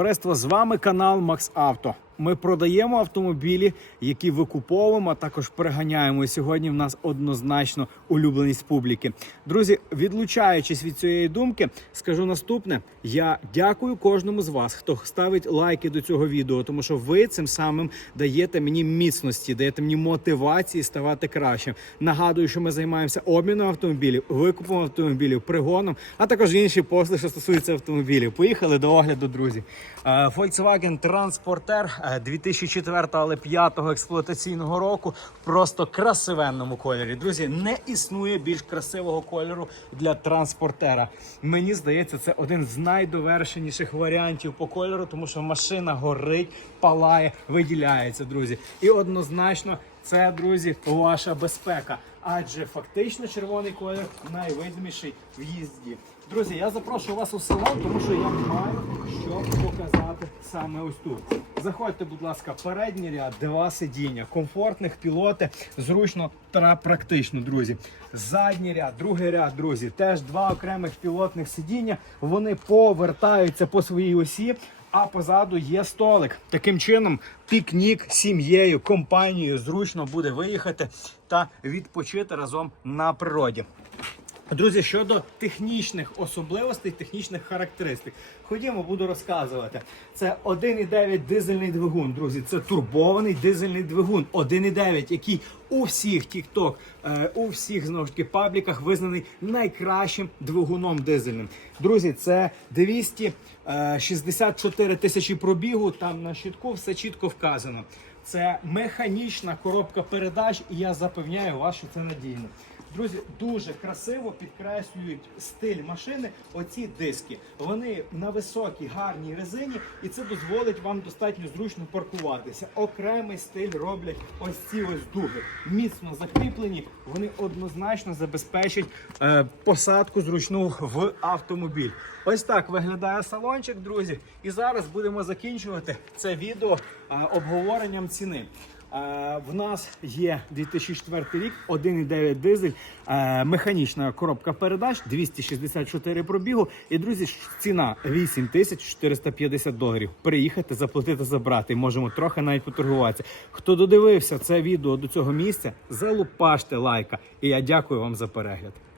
товариство. З вами канал Макс Авто. Ми продаємо автомобілі, які викуповуємо, а також переганяємо. І сьогодні в нас однозначно улюбленість публіки. Друзі, відлучаючись від цієї думки, скажу наступне: я дякую кожному з вас, хто ставить лайки до цього відео, тому що ви цим самим даєте мені міцності, даєте мені мотивації ставати кращим. Нагадую, що ми займаємося обміном автомобілів, викупом автомобілів, пригоном, а також інші послуги, що стосуються автомобілів. Поїхали до огляду, друзі. Е, Volkswagen Transporter 2004, але 5 експлуатаційного року в просто красивенному кольорі. Друзі, не існує більш красивого кольору для транспортера. Мені здається, це один з найдовершеніших варіантів по кольору, тому що машина горить, палає, виділяється, друзі. І однозначно. Це, друзі, ваша безпека. Адже фактично червоний колір найвидиміший в їзді. Друзі, я запрошую вас у салон, тому що я маю що показати саме ось тут. Заходьте, будь ласка, передній ряд, два сидіння, комфортних пілоти, зручно та практично, друзі. Задній ряд, другий ряд, друзі, теж два окремих пілотних сидіння. Вони повертаються по своїй осі. А позаду є столик. Таким чином, пікнік сім'єю, компанією зручно буде виїхати та відпочити разом на природі. Друзі, щодо технічних особливостей, технічних характеристик, ходімо, буду розказувати. Це 1,9 дизельний двигун, друзі. Це турбований дизельний двигун 1,9, який у всіх TikTok, е, у всіх знову ж таки пабліках визнаний найкращим двигуном дизельним. Друзі, це 264 тисячі пробігу. Там на щитку все чітко вказано. Це механічна коробка передач, і я запевняю вас, що це надійно. Друзі, дуже красиво підкреслюють стиль машини. Оці диски. Вони на високій гарній резині, і це дозволить вам достатньо зручно паркуватися. Окремий стиль роблять ось ці ось дуги. Міцно закріплені. Вони однозначно забезпечать е, посадку зручну в автомобіль. Ось так виглядає салончик, друзі. І зараз будемо закінчувати це відео е, обговоренням ціни. Е, В нас є 2004 рік, 1,9 дизель, е, механічна коробка передач, 264 пробігу. І друзі, ціна 8450 доларів. Приїхати, заплатити, забрати. Можемо трохи навіть поторгуватися. Хто додивився це відео до цього місця, залупаште лайка. І я дякую вам за перегляд.